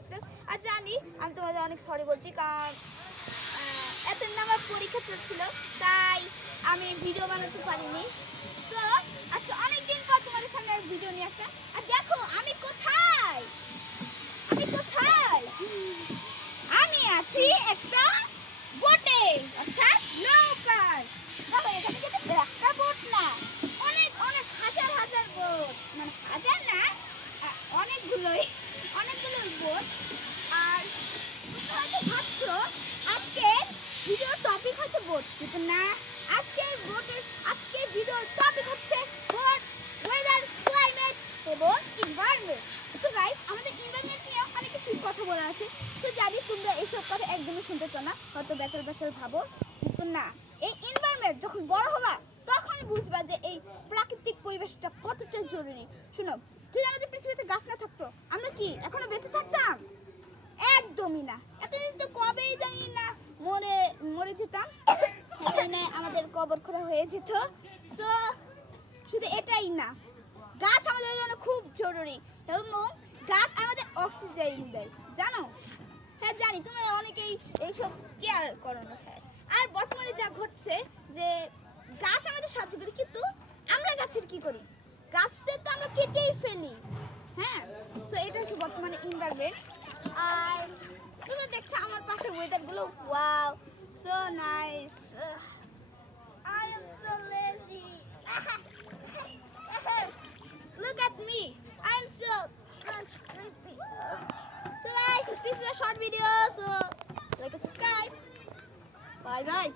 Subscribe. আর জানি আমি তোমাদের অনেক সরি বলছি, কারণ এত আমার পরীক্ষা চলছিল, তাই আমি ভিডিও বানাতে পারিনি। তো আজকে অনেকদিন পর তোমাদের সামনে ভিডিও নিয়ে আসলাম। আর দেখো আমি কোথায়, আমি আছি একটা বোটে, অর্থাৎ নৌকায়। দেখো এখানে কিন্তু একটা বোট না, অনেক অনেক হাজার হাজার বোট, মানে হাজার না, অনেকগুলোই বোট। আর তোমরা হয়তো ভাবছো আজকের ভিডিওর টপিক হচ্ছে বোট, কিন্তু না, আজকের ভিডিওর টপিক হচ্ছে বোট, ওয়েদার, ক্লাইমেট এবং এনভায়রনমেন্ট। তো গাইস, আমাদের এনভায়রনমেন্ট নিয়ে অনেক কিছু কথা বলা আছে। তো জানি তোমরা এইসব কথা একদমই শুনতে চাও না, হয়তো ব্যাচেল ভাবো, কিন্তু না, এই এনভায়রনমেন্ট যখন বড় হবা তখন বুঝবা যে এই প্রাকৃতিক পরিবেশটা কতটা জরুরি। শুনো, যদি আমাদের পৃথিবীতে গাছ না থাকতো আমরা কি এখনো বেঁচে থাকতাম? একদমই না। এতদিন তো কবেই জানি না মরে যেতাম, এতদিনে আমাদের কবর খোঁড়া হয়ে যেত। সো শুধু এটাই না, গাছ আমাদের জন্য খুব জরুরি এবং গাছ আমাদের অক্সিজেন দেয়, জানো? হ্যাঁ জানি, তোমরা অনেকেই এইসব কেয়ার করো না। হ্যাঁ, আর বর্তমানে যা ঘটছে যে গাছ আমাদের সাহায্য করে, কিন্তু আমরা গাছের কি করি? গাছদের তো আমরা কেটেই ফেলি। হ্যাঁ, সো এটা হচ্ছে বর্তমানে এনভায়রনমেন্ট। আর তোমরা দেখছো আমার পাশের ওয়েদারগুলো, wow, so nice. I am so lazy. Look at me. I'm so sleepy. So guys, this is a short video. So like and subscribe. Bye bye.